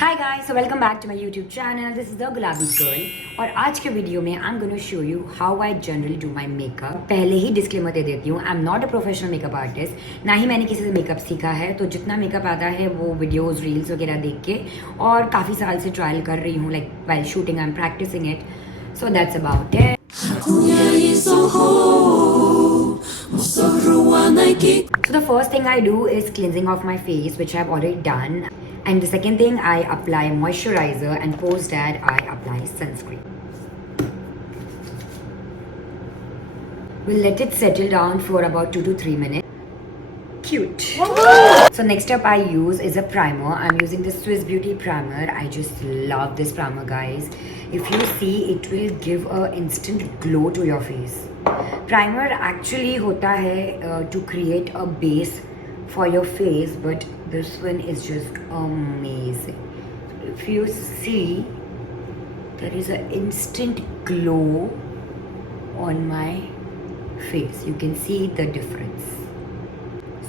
Hi guys, so welcome back to my YouTube channel. This is the Gulabi Girl. और आज के वीडियो में I am gonna show you how I generally do my makeup. पहले ही disclaimer दे देती हूँ, I am not a professional makeup artist. ना ही मैंने किसी से मेकअप सीखा है. तो जितना मेकअप आता है वो वीडियोस, रील्स वगैरह देख के और काफ़ी साल से ट्रायल कर रही हूँ. Like while shooting I am practising it. So that's about it. So the first thing I do is cleansing of my face, which I've already done. And the second thing, I apply moisturizer, and post that I apply sunscreen. We'll let it settle down for about 2 to 3 minutes. Cute. So next up I use is a primer. I'm using the Swiss Beauty primer. I just love this primer, guys. If you see, it will give a instant glow to your face. Primer actually hota hai to create a base for your face, but this one is just amazing. If you see, there is an instant glow on my face. You can see the difference.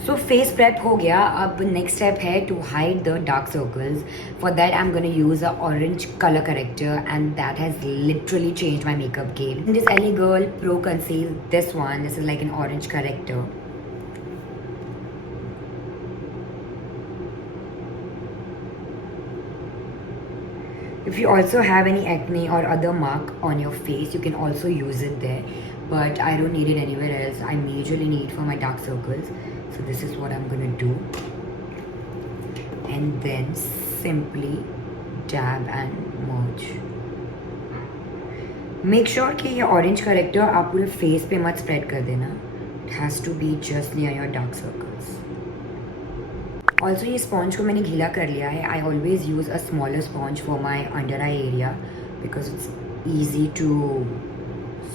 So face prep हो गया. अब next step है to hide the dark circles. For that I'm gonna use a orange color corrector, and that has literally changed my makeup game. This LA Girl Pro Conceal, this one, this is like an orange corrector. If you also have any acne or other mark on your face, you can also use it there. But I don't need it anywhere else. I majorly need for my dark circles. So this is what I'm gonna do. And then simply dab and merge. Make sure कि ये orange corrector आप पूरे face पे मत spread कर देना. It has to be just near your dark circles. Also ये sponge को मैंने गीला कर लिया है. I always use a smaller sponge for my under eye area because it's easy to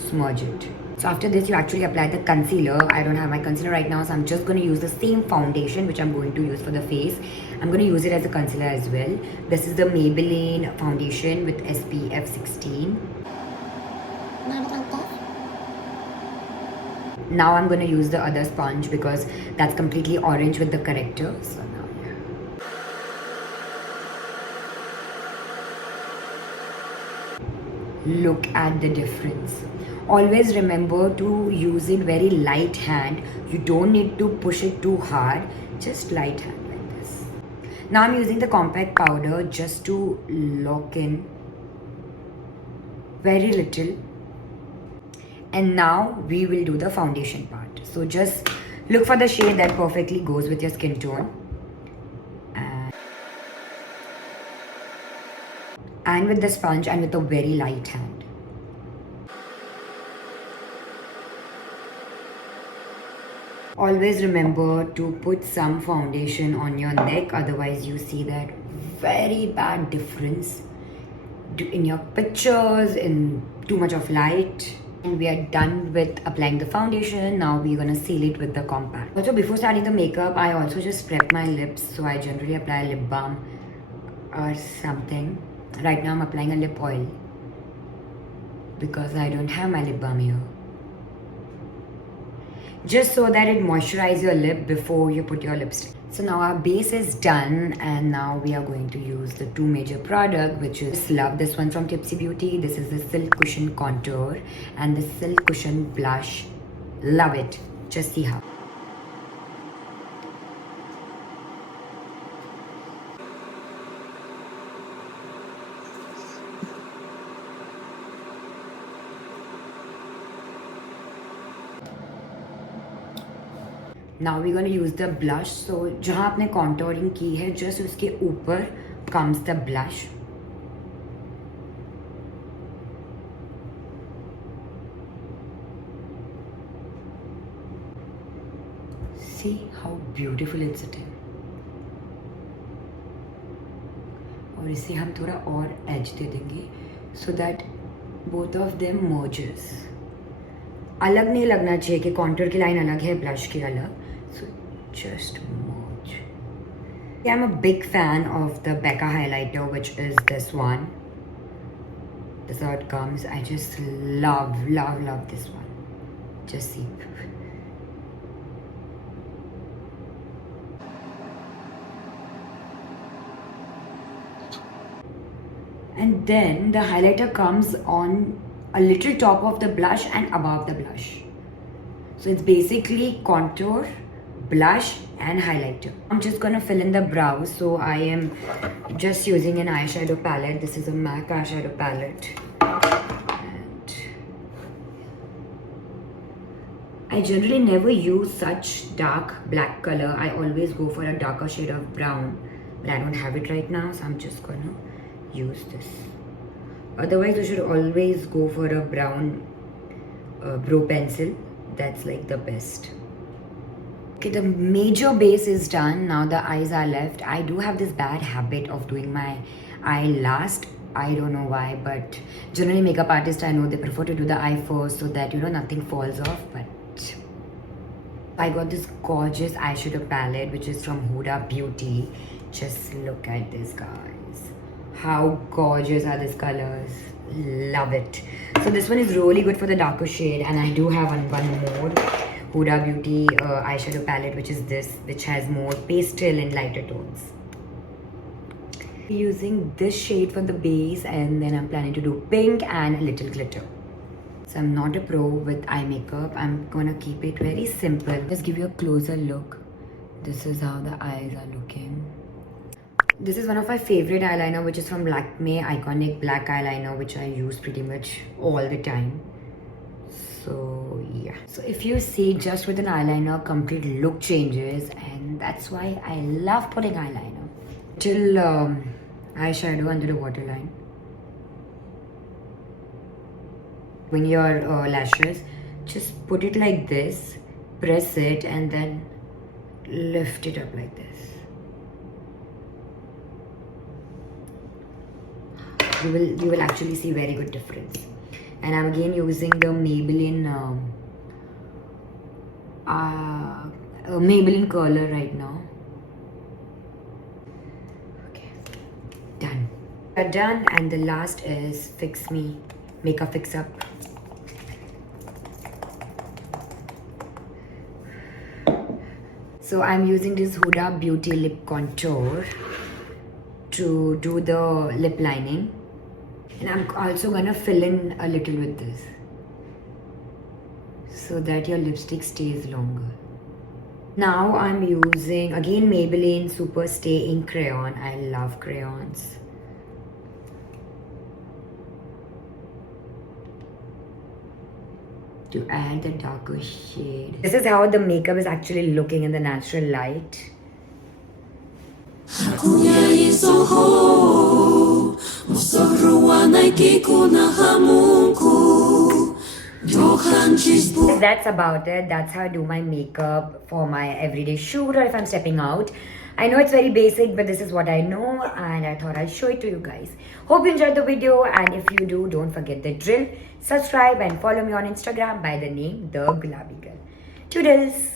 smudge it. So after this you actually apply the concealer. I don't have my concealer right now, so I'm just going to use the same foundation which I'm going to use for the face. I'm going to use it as a concealer as well. This is the Maybelline foundation with SPF 16. Now I'm going to use the other sponge because that's completely orange with the corrector. So now look at the difference. Always remember to use it very light hand. You don't need to push it too hard, just light hand like this. Now I'm using the compact powder just to lock in very little. And now we will do the foundation part. So just look for the shade that perfectly goes with your skin tone. And with the sponge and with a very light hand. Always remember to put some foundation on your neck, otherwise you see that very bad difference in your pictures, in too much of light. And we are done with applying the foundation. Now we're gonna seal it with the compact. Also, before starting the makeup, I also just prep my lips. So I generally apply lip balm or something. Right now I'm applying a lip oil because I don't have my lip balm here. Just so that it moisturizes your lip before you put your lipstick. So now our base is done, and now we are going to use the two major product, which is love this one from Tipsy Beauty. This is the Silk Cushion Contour and the Silk Cushion Blush. Love it. Just see how. Now we're going to use the blush. So जहाँ आपने contouring की है, just उसके ऊपर comes the blush. See how beautiful it's sitting. और इसे हम थोड़ा और edge दे देंगे so that both of them merges. अलग नहीं लगना चाहिए कि contour की line अलग है, blush की अलग. So just merge. I'm a big fan of the Becca highlighter, which is this one. This is how it comes. I just love this one. Just see. And then the highlighter comes on a little top of the blush and above the blush. So it's basically contour, blush and highlighter. I'm just gonna fill in the brows. So I am just using an eyeshadow palette. This is a MAC eyeshadow palette. And I generally never use such dark black color. I always go for a darker shade of brown. But I don't have it right now, so I'm just gonna use this. Otherwise, you should always go for a brown brow pencil. That's like the best. Okay, the major base is done. Now the eyes are left. I do have this bad habit of doing my eye last. I don't know why, but generally makeup artists, I know they prefer to do the eye first so that nothing falls off. But I got this gorgeous eyeshadow palette which is from Huda Beauty. Just look at this, guys. How gorgeous are these colors? Love it. So this one is really good for the darker shade, and I do have one more Huda Beauty eyeshadow palette, which is this, which has more pastel and lighter tones. Using this shade for the base, and then I'm planning to do pink and a little glitter. So I'm not a pro with eye makeup. I'm gonna keep it very simple. Just give you a closer look. This is how the eyes are looking. This is one of my favorite eyeliner, which is from Lakme Iconic Black Eyeliner, which I use pretty much all the time. So yeah. So if you see, just with an eyeliner, complete look changes, and that's why I love putting eyeliner. Till eyeshadow under the waterline. When your lashes, just put it like this, press it, and then lift it up like this. You will actually see very good difference. And I'm again using the Maybelline Maybelline curler right now. Okay, done. We're done, and the last is Fix Me Makeup Fix Up. So I'm using this Huda Beauty lip contour to do the lip lining. And I'm also gonna fill in a little with this so that your lipstick stays longer. Now I'm using again Maybelline Super Stay Ink Crayon. I love crayons. To add the darker shade. This is how the makeup is actually looking in the natural light. That's about it. That's how I do my makeup for my everyday shoot or if I'm stepping out. I know it's very basic, but this is what I know, and I thought I'll show it to you guys. Hope you enjoyed the video, and if you do, don't forget the drill. Subscribe and follow me on Instagram by the name The Gulabi Girl. Toodles!